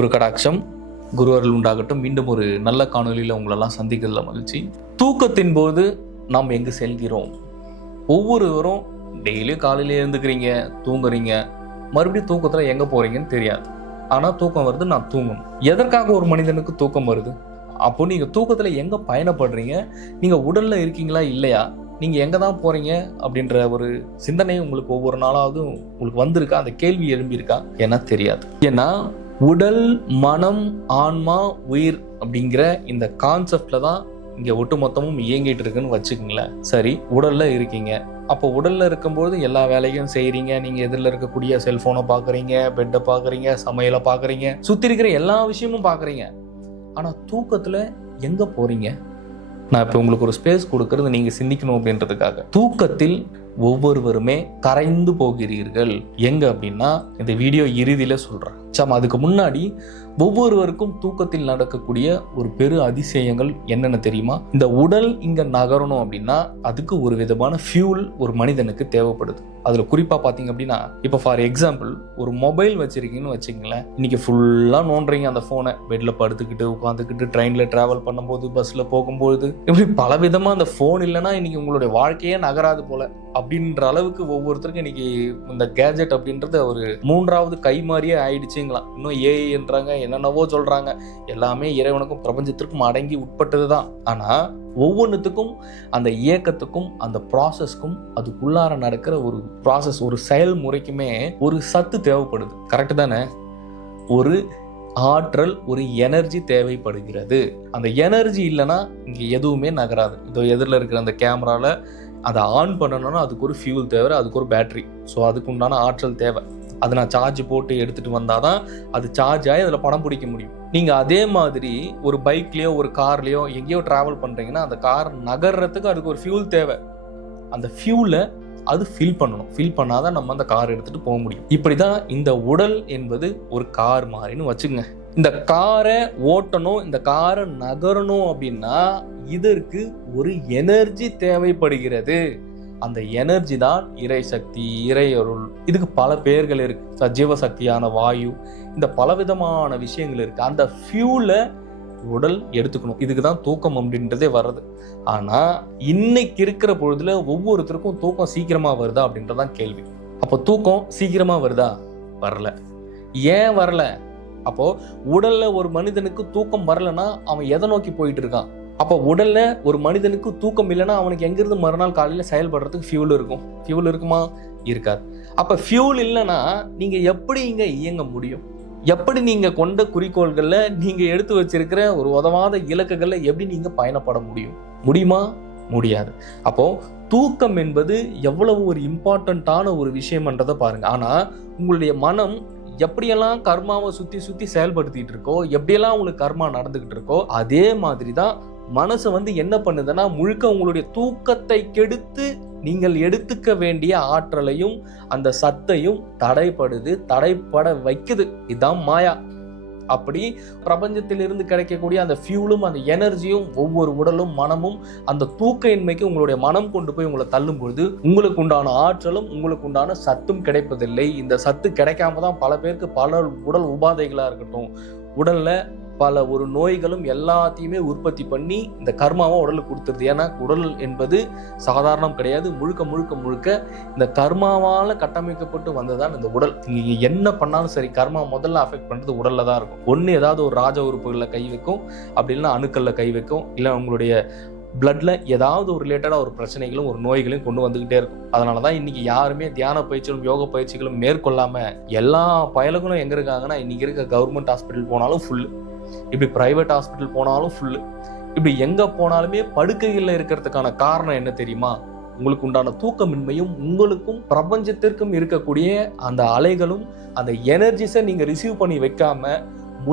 குரு கடாட்சம், குரு அருள் உண்டாகட்டும். மீண்டும் ஒரு நல்ல காணொலியில் உங்களெல்லாம் சந்திக்கிறதுல மகிழ்ச்சி. தூக்கத்தின் போது நாம் எங்கு செல்கிறோம்? ஒவ்வொருவரும் டெய்லியும் காலையில எழுந்துக்கிறீங்க, தூங்குறீங்க, மறுபடியும் தூக்கத்தில் எங்கே போகிறீங்கன்னு தெரியாது. ஆனால் தூக்கம் வருது, நான் தூங்கணும். எதற்காக ஒரு மனிதனுக்கு தூக்கம் வருது? அப்போ நீங்கள் தூக்கத்தில் எங்கே பயணப்படுறீங்க? நீங்கள் உடலில் இருக்கீங்களா இல்லையா? நீங்கள் எங்கே தான் போகிறீங்க அப்படின்ற ஒரு சிந்தனை உங்களுக்கு ஒவ்வொரு நாளாவது உங்களுக்கு வந்திருக்கா? அந்த கேள்வி எழும்பியிருக்கா? ஏன்னா தெரியாது. ஏன்னா உடல், மனம், ஆன்மா, உயிர் அப்படிங்கிற இந்த கான்செப்டில் தான் இங்கே ஒட்டுமொத்தமும் இயங்கிட்டு இருக்குன்னு வச்சுக்கோங்களேன். சரி, உடலில் இருக்கீங்க. அப்போ உடலில் இருக்கும்போது எல்லா வேலையும் செய்கிறீங்க. நீங்கள் எதிரில் இருக்கக்கூடிய செல்ஃபோனை பார்க்குறீங்க, பெட்டை பார்க்குறீங்க, சமையலை பார்க்குறீங்க, சுற்றி இருக்கிற எல்லா விஷயமும் பார்க்குறீங்க. ஆனால் தூக்கத்தில் எங்கே போகிறீங்க? நான் இப்போ உங்களுக்கு ஒரு ஸ்பேஸ் கொடுக்கறது நீங்கள் சிந்திக்கணும் அப்படின்றதுக்காக. தூக்கத்தில் ஒவ்வொருவருமே கரைந்து போகிறீர்கள். எங்க அப்படின்னா இந்த வீடியோ இறுதியில சொல்றேன். அதுக்கு முன்னாடி ஒவ்வொருவருக்கும் தூக்கத்தில் நடக்கக்கூடிய ஒரு பெரு அதிசயங்கள் என்னென்ன தெரியுமா? இந்த உடல் இங்க நகரணும் அப்படின்னா அதுக்கு ஒரு விதமான ஃபியூல் ஒரு மனிதனுக்கு தேவைப்படுது. அதுல குறிப்பா பாத்தீங்க அப்படின்னா, இப்ப ஃபார் எக்ஸாம்பிள் ஒரு மொபைல் வச்சிருக்கீங்கன்னு வச்சுங்களேன். இன்னைக்கு ஃபுல்லா நோண்டுறீங்க அந்த போனை, பெட்ல படுத்துக்கிட்டு உட்காந்துக்கிட்டு, ட்ரெயின்ல டிராவல் பண்ணும்போது, பஸ்ல போகும்போது, இப்படி பல விதமா அந்த போன் இல்லைன்னா இன்னைக்கு உங்களுடைய வாழ்க்கையே நகராது போல அப்படின்ற அளவுக்கு ஒவ்வொருத்தருக்கும் இன்னைக்கு இந்த கேஜெட் அப்படின்றது ஒரு மூன்றாவது கை மாதிரியே ஆயிடுச்சுங்களா. இன்னும் ஏஐ என்றாங்க, என்னென்னவோ சொல்றாங்க. எல்லாமே இறைவனுக்கும் பிரபஞ்சத்திற்கும் அடங்கி உட்பட்டது தான். ஆனா ஒவ்வொன்றுத்துக்கும் அந்த இயக்கத்துக்கும் அந்த ப்ராசஸ்க்கும் அதுக்குள்ளார நடக்கிற ஒரு ப்ராசஸ், ஒரு செயல்முறைக்குமே ஒரு சத்து தேவைப்படுது. கரெக்டு தானே? ஒரு ஆற்றல், ஒரு எனர்ஜி தேவைப்படுகிறது. அந்த எனர்ஜி இல்லைன்னா இங்கே எதுவுமே நகராது. இதோ எதிரில் இருக்கிற அந்த கேமராவில் அதை ஆன் பண்ணணும்னா அதுக்கு ஒரு ஃபியூல் தேவை, அதுக்கு ஒரு பேட்டரி. ஸோ அதுக்கு உண்டான ஆற்றல் தேவை. அதை நான் சார்ஜ் போட்டு எடுத்துகிட்டு வந்தால் தான் அது சார்ஜ் ஆகி அதில் படம் பிடிக்க முடியும். நீங்கள் அதே மாதிரி ஒரு பைக்லேயோ ஒரு கார்லேயோ எங்கேயோ ட்ராவல் பண்ணுறீங்கன்னா அந்த கார் நகர்றதுக்கு அதுக்கு ஒரு ஃபியூல் தேவை. அந்த ஃபியூலை அது ஃபில் பண்ணணும். ஃபில் பண்ணாதான் நம்ம அந்த கார் எடுத்துகிட்டு போக முடியும். இப்படி தான் இந்த உடல் என்பது ஒரு கார் மாதிரின்னு வச்சுக்கோங்க. இந்த காரை ஓட்டணும், இந்த காரை நகரணும் அப்படின்னா இதற்கு ஒரு எனர்ஜி தேவைப்படுகிறது. அந்த எனர்ஜி தான் இறை சக்தி, இறை அருள். இதுக்கு பல பெயர்கள் இருக்கு. சஜீவ சக்தியான வாயு, இந்த பலவிதமான விஷயங்கள் இருக்கு. அந்த ஃபியூலை உடல் எடுத்துக்கணும். இதுக்கு தான் தூக்கம் அப்படின்றதே வர்றது. ஆனா இன்னைக்கு இருக்கிற பொழுதுல ஒவ்வொருத்தருக்கும் தூக்கம் சீக்கிரமா வருதா அப்படின்றதான் கேள்வி. அப்போ தூக்கம் சீக்கிரமா வருதா? வரல. ஏன் வரல? அப்போ உடல்ல ஒரு மனிதனுக்கு தூக்கம் வரலன்னா அவன் எதை நோக்கி போயிட்டு இருக்கான்? அப்போ உடல்ல ஒரு மனிதனுக்கு தூக்கம் இல்லைன்னா அவனுக்கு எங்கிருந்து மறுநாள் காலையில செயல்படுறதுக்கு ஃபியூல் இருக்கும்? ஃபியூல் இருக்குமா? இருக்காது. அப்ப ஃபியூல் இல்லைன்னா நீங்க எப்படி இங்க இயங்க முடியும்? எப்படி நீங்க கொண்ட குறிக்கோள்கள்ல நீங்க எடுத்து வச்சிருக்கிற ஒரு உதவாத இலக்குகள்ல எப்படி நீங்க பயணப்பட முடியும்? முடியுமா? முடியாது. அப்போ தூக்கம் என்பது எவ்வளவு ஒரு இம்பார்ட்டன்டான ஒரு விஷயம்ன்றதை பாருங்க. ஆனா உங்களுடைய மனம் எப்படியெல்லாம் கர்மாவை சுத்தி செயல்படுத்திட்டு இருக்கோ, எப்படியெல்லாம் உங்களுக்கு கர்மா நடந்துகிட்டு இருக்கோ, அதே மாதிரிதான் மனசு என்ன பண்ணுதுன்னா முழுக்க உங்களுடைய தூக்கத்தை கெடுத்து நீங்கள் எடுத்துக்க வேண்டிய ஆற்றலையும் அந்த சத்தையும் தடைப்பட வைக்குது. இதுதான் மாயா. அப்படி பிரபஞ்சத்திலிருந்து கிடைக்கக்கூடிய அந்த ஃபியூலும் அந்த எனர்ஜியும் ஒவ்வொரு உடலும் மனமும் அந்த தூக்க இன்மைக்கு உங்களுடைய மனம் கொண்டு போய் உங்களை தள்ளும் பொழுது உங்களுக்கு உண்டான ஆற்றலும் உங்களுக்கு உண்டான சத்தும் கிடைப்பதில்லை. இந்த சத்து கிடைக்காம தான் பல பேருக்கு பல உடல் உபாதைகளா இருக்கட்டும், உடல்ல பல ஒரு நோய்களும் எல்லாத்தையுமே உற்பத்தி பண்ணி இந்த கர்மாவை உடலுக்கு கொடுத்துருது. ஏன்னா உடல் என்பது சாதாரணம் கிடையாது. முழுக்க இந்த கர்மாவால கட்டமைக்கப்பட்டு வந்ததுதான் இந்த உடல். நீங்க என்ன பண்ணாலும் சரி, கர்மா முதல்ல அஃபெக்ட் பண்றது உடல்ல தான் இருக்கும். ஒண்ணு ஏதாவது ஒரு ராஜ உறுப்புகளில் கை வைக்கும், அப்படி இல்லைன்னா அணுக்கள்ல கை வைக்கும், இல்லை உங்களுடைய பிளட்ல ஏதாவது ஒரு ரிலேட்டடா ஒரு பிரச்சனைகளும் ஒரு நோய்களையும் கொண்டு வந்துகிட்டே இருக்கும். அதனாலதான் இன்னைக்கு யாருமே தியான பயிற்சிகளும் யோக பயிற்சிகளும் மேற்கொள்ளாம எல்லா பயலுகளும் எங்க இருக்காங்கன்னா, இன்னைக்கு இருக்க கவர்மெண்ட் ஹாஸ்பிட்டல் போனாலும் ஃபுல்லு, இப்படி பிரைவேட் ஹாஸ்பிட்டல் போனாலும் ஃபுல்லு, இப்படி எங்க போனாலுமே படுக்கைகள்ல இருக்கிறதுக்கான காரணம் என்ன தெரியுமா? உங்களுக்கு உண்டான தூக்கமின்மையும் உங்களுக்கும் பிரபஞ்சத்திற்கும் இருக்கக்கூடிய அந்த அலைகளும் அந்த எனர்ஜிஸை நீங்க ரிசீவ் பண்ணி வைக்காம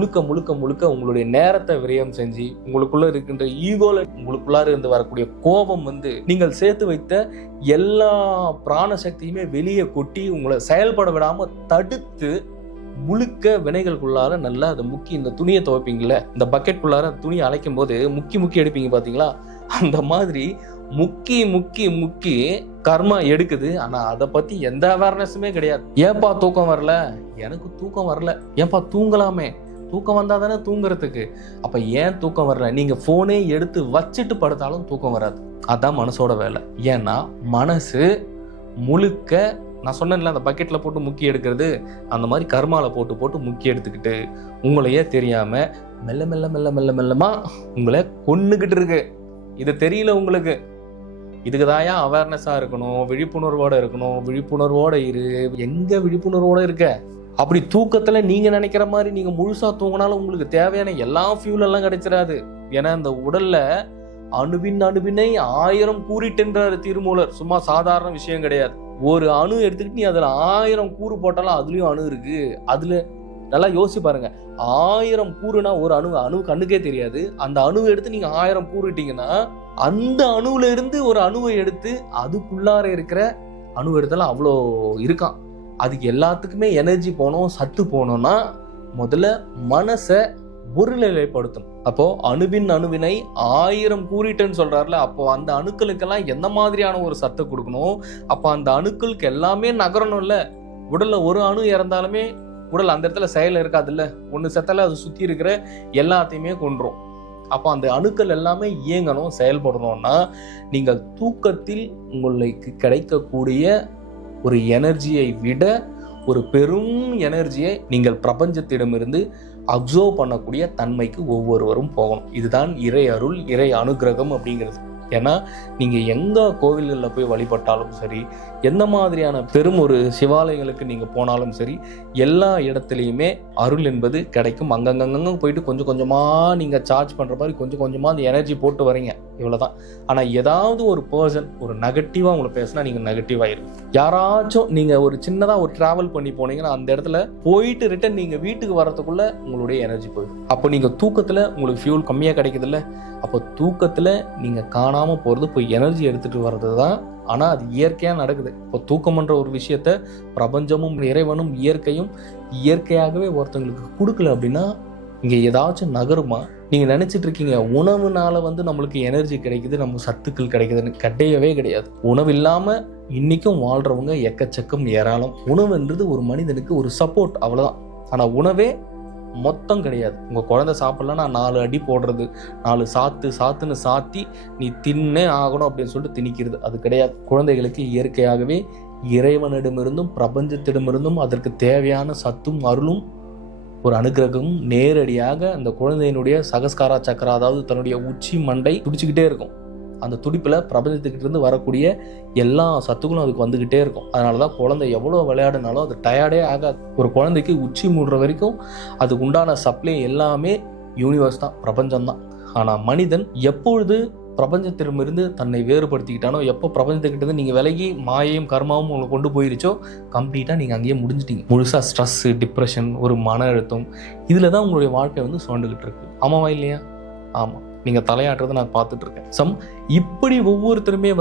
முழுக்க உங்களுடைய நேரத்தை விரயம் செஞ்சு உங்களுக்குள்ள இருக்கின்ற ஈகோல உங்களுக்குள்ளார இருந்து வரக்கூடிய கோபம் நீங்கள் சேர்த்து வைத்த எல்லா பிராண சக்தியுமே வெளியே கொட்டி உங்களை செயல்பட விடாம தடுத்து முழுக்க வினைகளுக்குள்ளார நல்லா அதை முக்கி, இந்த துணியை துவைப்பீங்கல்ல, இந்த பக்கெட்டுக்குள்ளார துணியை அழைக்கும் போது முக்கி எடுப்பீங்க பாத்தீங்களா? அந்த மாதிரி முக்கி கர்மா எடுக்குது. ஆனா அதை பத்தி எந்த அவேர்னஸுமே கிடையாது. ஏன்பா தூக்கம் வரல? எனக்கு தூக்கம் வரல. ஏன்பா தூங்கலாமே? தூக்கம் வந்தால் தானே தூங்குறதுக்கு. அப்போ ஏன் தூக்கம் வரல? நீங்கள் ஃபோனே எடுத்து வச்சுட்டு படுத்தாலும் தூக்கம் வராது. அதுதான் மனசோட வேலை. ஏன்னா மனசு முழுக்க, நான் சொன்னேன்ல அந்த பக்கெட்டில் போட்டு முக்கி எடுக்கிறது, அந்த மாதிரி கர்மாவில் போட்டு போட்டு முக்கி எடுத்துக்கிட்டு உங்களையே தெரியாமல் மெல்ல மெல்ல மெல்ல மெல்ல மெல்லமாக உங்களை கொன்னுக்கிட்டு இருக்கு. இது தெரியல உங்களுக்கு. இதுக்கு தாயா அவேர்னஸாக இருக்கணும், விழிப்புணர்வோடு இருக்கணும். விழிப்புணர்வோடு எங்கே விழிப்புணர்வோடு இருக்க? அப்படி தூக்கத்தில் நீங்கள் நினைக்கிற மாதிரி நீங்கள் முழுசாக தூங்கினாலும் உங்களுக்கு தேவையான எல்லா ஃபியூலெல்லாம் கிடைச்சிடாது. ஏன்னா இந்த உடலில் அணுவினை 1000 கூறிட்டுன்றார் திருமூலர். சும்மா சாதாரண விஷயம் கிடையாது. ஒரு அணு எடுத்துக்கிட்டு நீ அதில் 1000 கூறு போட்டாலும் அதுலேயும் அணு இருக்குது. அதில் நல்லா யோசிச்சு பாருங்க. 1000 கூறுனா ஒரு அணு கண்ணுக்கே தெரியாது. அந்த அணுவை எடுத்து நீங்கள் 1000 கூறிட்டீங்கன்னா அந்த அணுவில் இருந்து ஒரு அணுவை எடுத்து அதுக்குள்ளார இருக்கிற அணு எடுத்தாலும் அவ்வளோ இருக்கான். அதுக்கு எல்லாத்துக்குமே எனர்ஜி போகணும், சத்து போகணும்னா முதல்ல மனசை ஒருநிலைப்படுத்தணும். அப்போ அணுவினை 1000 கூறிட்டுன்னு சொல்றாருல, அப்போ அந்த அணுக்களுக்கெல்லாம் எந்த மாதிரியான ஒரு சத்தை கொடுக்கணும்? அப்போ அந்த அணுக்களுக்கு எல்லாமே நகரணும்ல. உடல்ல ஒரு அணு இறந்தாலுமே உடல் அந்த இடத்துல செயல் இருக்காது இல்ல, ஒன்று செத்தால அது சுற்றி இருக்கிற எல்லாத்தையுமே கொன்றும். அப்போ அந்த அணுக்கள் எல்லாமே இயங்கணும், செயல்படணும்னா நீங்கள் தூக்கத்தில் உங்களுக்கு கிடைக்கக்கூடிய ஒரு எனர்ஜியை விட ஒரு பெரும் எனர்ஜியை நீங்கள் பிரபஞ்சத்திடமிருந்து அப்சர்வ் பண்ணக்கூடிய தன்மைக்கு ஒவ்வொருவரும் போகணும். இதுதான் இறை அருள், இறை அனுகிரகம் அப்படிங்கிறது. ஏன்னா நீங்கள் எந்த கோவில்களில் போய் வழிபட்டாலும் சரி, எந்த மாதிரியான பெரும் ஒரு சிவாலயங்களுக்கு நீங்கள் போனாலும் சரி, எல்லா இடத்துலையுமே அருள் என்பது கிடைக்கும். அங்கங்கங்க போயிட்டு கொஞ்சம் கொஞ்சமாக நீங்கள் சார்ஜ் பண்ணுற மாதிரி கொஞ்சம் கொஞ்சமாக அந்த எனர்ஜி போட்டு வரீங்க, இவ்வளோதான். ஆனால் ஏதாவது ஒரு பர்சன் ஒரு நெகட்டிவாக உங்களை பேசினா நீங்கள் நெகட்டிவாகிடும். யாராச்சும் நீங்கள் ஒரு சின்னதாக ஒரு ட்ராவல் பண்ணி போனீங்கன்னா அந்த இடத்துல போயிட்டு ரிட்டன் நீங்கள் வீட்டுக்கு வரதுக்குள்ளே உங்களுடைய எனர்ஜி போயிடும். அப்போ நீங்கள் தூக்கத்தில் உங்களுக்கு ஃபியூல் கம்மியாக கிடைக்குதுல்ல, அப்போ தூக்கத்தில் நீங்கள் காணாமல் போகிறது போய் எனர்ஜி எடுத்துகிட்டு வர்றது தான். ஆனால் அது இயற்கையாக நடக்குது. இப்போ தூக்கம்ன்ற ஒரு விஷயத்த பிரபஞ்சமும் இறைவனும் இயற்கையும் இயற்கையாகவே ஒருத்தங்களுக்கு கொடுக்கல அப்படின்னா இங்கே ஏதாச்சும் நகருமா? நீங்கள் நினச்சிட்டு இருக்கீங்க உணவுனால நம்மளுக்கு எனர்ஜி கிடைக்குது, நம்ம சத்துக்கள் கிடைக்குதுன்னு. கிடையவே கிடையாது. உணவு இல்லாமல் இன்றைக்கும் வாழ்கிறவங்க எக்கச்சக்கம் ஏராளம். உணவுன்றது ஒரு மனிதனுக்கு ஒரு சப்போர்ட், அவ்வளோதான். ஆனால் உணவே மொத்தம் கிடையாது. உங்கள் குழந்தை சாப்பிட்லன்னா 4 அடி போடுறது, 4 சாத்துன்னு சாத்தி நீ தின்னே ஆகணும் அப்படின்னு சொல்லிட்டு திணிக்கிறது, அது கிடையாது. குழந்தைகளுக்கு இயற்கையாகவே இறைவனிடமிருந்தும் பிரபஞ்சத்திடமிருந்தும் அதற்கு தேவையான சத்தும் அருளும் ஒரு அனுகிரகமும் நேரடியாக அந்த குழந்தையினுடைய சகஸ்காரா சக்கரா, அதாவது தன்னுடைய உச்சி மண்டை துடிச்சுக்கிட்டே இருக்கும். அந்த துடிப்பில் பிரபஞ்சத்துக்கிட்ட இருந்து வரக்கூடிய எல்லா சத்துக்களும் அதுக்கு வந்துக்கிட்டே இருக்கும். அதனால தான் குழந்தை எவ்வளோ விளையாடினாலும் அது டயர்டே ஆகாது. ஒரு குழந்தைக்கு உச்சி மூடுற வரைக்கும் அதுக்கு உண்டான சப்ளை எல்லாமே யூனிவர்ஸ் தான், பிரபஞ்சம்தான். ஆனால் மனிதன் எப்பொழுது பிரபஞ்சத்திடமிருந்து தன்னை வேறுபடுத்திக்கிட்டானோ, எப்போ பிரபஞ்சத்துக்கிட்ட நீங்கள் விலகி மாயையும் கர்மாவும் உங்களை கொண்டு போயிருச்சோ, கம்ப்ளீட்டாக நீங்கள் அங்கேயே முடிஞ்சிட்டீங்க. முழுசாக ஸ்ட்ரெஸ்ஸு, டிப்ரெஷன், ஒரு மன அழுத்தம், இதில் தான் உங்களுடைய வாழ்க்கை சுரண்டுக்கிட்டு இருக்கு. ஆமாவா இல்லையா? ஆமாம். நீங்கள் தலையாட்டுறதை நான் பார்த்துட்ருக்கேன். இப்படி ஒவ்வொருத்தருமே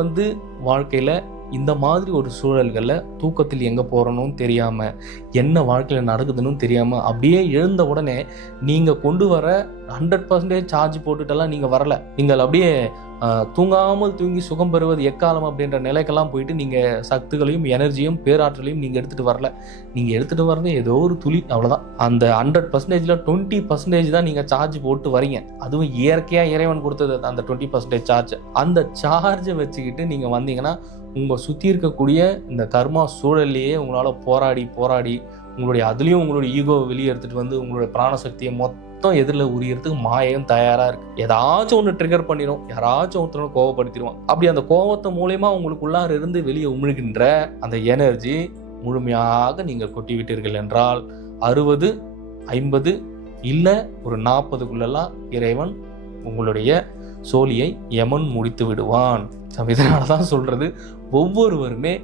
வாழ்க்கையில் இந்த மாதிரி ஒரு சூழல்களில் தூக்கத்தில் எங்கே போகிறனும் தெரியாமல், என்ன வாழ்க்கையில் நடக்குதுன்னு தெரியாமல் அப்படியே எழுந்த உடனே நீங்கள் கொண்டு வர 100% சார்ஜ் போட்டுட்டெல்லாம் நீங்கள் வரலை. நீங்கள் அப்படியே தூங்காமல் தூங்கி சுகம் பெறுவது எக்காலம் அப்படின்ற நிலைக்கெல்லாம் போயிட்டு நீங்கள் சக்திகளையும் எனர்ஜியும் பேராற்றலையும் நீங்கள் எடுத்துகிட்டு வரல. நீங்கள் எடுத்துகிட்டு வரது ஏதோ ஒரு துளி, அவ்வளோதான். அந்த 100%ல் 20% தான் நீங்கள் சார்ஜ் போட்டு வரீங்க. அதுவும் இயற்கையாக இறைவன் கொடுத்தது அந்த 20% சார்ஜ். அந்த சார்ஜை வச்சுக்கிட்டு நீங்கள் வந்தீங்கன்னா உங்கள் சுற்றி இருக்கக்கூடிய இந்த கர்மா சூழல்லையே உங்களால் போராடி உங்களுடைய அதுலேயும் உங்களுடைய ஈகோவை வெளியே எடுத்துகிட்டு உங்களுடைய பிராணசக்தியை மொத்தம் எதிரில் உரியறதுக்கு மாயம் தயாராக இருக்குது. ஏதாச்சும் ஒன்று ட்ரிகர் பண்ணிடும், யாராச்சும் ஒருத்தரோட கோவப்படுத்திடுவான். அப்படி அந்த கோவத்தை மூலயமா உங்களுக்குள்ளார இருந்து வெளியே உமிழ்கின்ற அந்த எனர்ஜி முழுமையாக நீங்கள் கொட்டி விட்டீர்கள் என்றால் 60, 50 இல்லை ஒரு 40க்குள்ளெல்லாம் இறைவன் உங்களுடைய சோழியை யமன் முடித்து விடுவான். இதனால தான் சொல்றது, ஒவ்வொருவருமே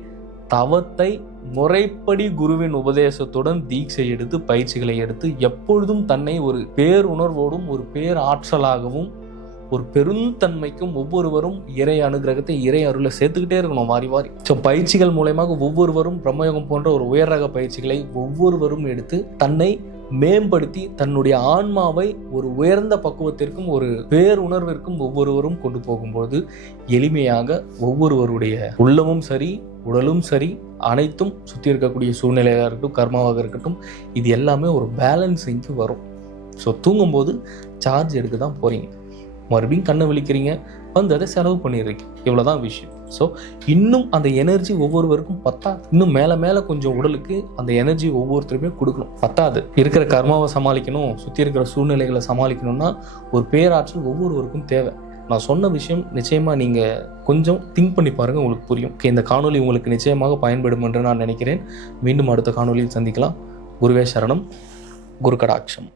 தவத்தை முறைப்படி குருவின் உபதேசத்துடன் தீட்சை எடுத்து பயிற்சிகளை எடுத்து எப்பொழுதும் தன்னை ஒரு பேருணர்வோடும் ஒரு பேராற்றலாகவும் ஒரு பெருந்தன்மைக்கும் ஒவ்வொருவரும் இறை அனுகிரகத்தை இறை அருளை சேர்த்துக்கிட்டே இருக்கணும் வாரி வாரி. பயிற்சிகள் மூலமாக ஒவ்வொருவரும் பிரம்மயோகம் போன்ற ஒரு உயர் ரக பயிற்சிகளை ஒவ்வொருவரும் எடுத்து தன்னை மேம்படுத்தி தன்னுடைய ஆன்மாவை ஒரு உயர்ந்த பக்குவத்திற்கும் ஒரு பேருணர்விற்கும் ஒவ்வொருவரும் கொண்டு போகும்போது எளிமையாக ஒவ்வொருவருடைய உள்ளமும் சரி உடலும் சரி அனைத்தும் சுற்றி இருக்கக்கூடிய சூழ்நிலையாக இருக்கட்டும் கர்மாவாக இருக்கட்டும் இது எல்லாமே ஒரு பேலன்ஸிங்க்கு வரும். ஸோ தூங்கும்போது சார்ஜ் எடுக்க தான் போகிறீங்க, மறுபடியும் கண்ணை விழிக்கிறீங்க, வந்து அதை செலவு பண்ணிடுறீங்க. இவ்வளோதான் விஷயம். ஸோ இன்னும் அந்த எனர்ஜி ஒவ்வொருவருக்கும் பத்தாது. இன்னும் மேலே மேலே கொஞ்சம் உடலுக்கு அந்த எனர்ஜி ஒவ்வொருத்தருமே கொடுக்கணும். பத்தாது. இருக்கிற கர்மாவை சமாளிக்கணும், சுற்றி இருக்கிற சூழ்நிலைகளை சமாளிக்கணும்னா ஒரு பேராற்றல் ஒவ்வொருவருக்கும் தேவை. நான் சொன்ன விஷயம் நிச்சயமாக நீங்கள் கொஞ்சம் திங்க் பண்ணி பாருங்கள், உங்களுக்கு புரியும். இந்த காணொலி உங்களுக்கு நிச்சயமாக பயன்படும் என்று நான் நினைக்கிறேன். மீண்டும் அடுத்த காணொலியில் சந்திக்கலாம். குருவே சரணம். குரு கடாட்சம்.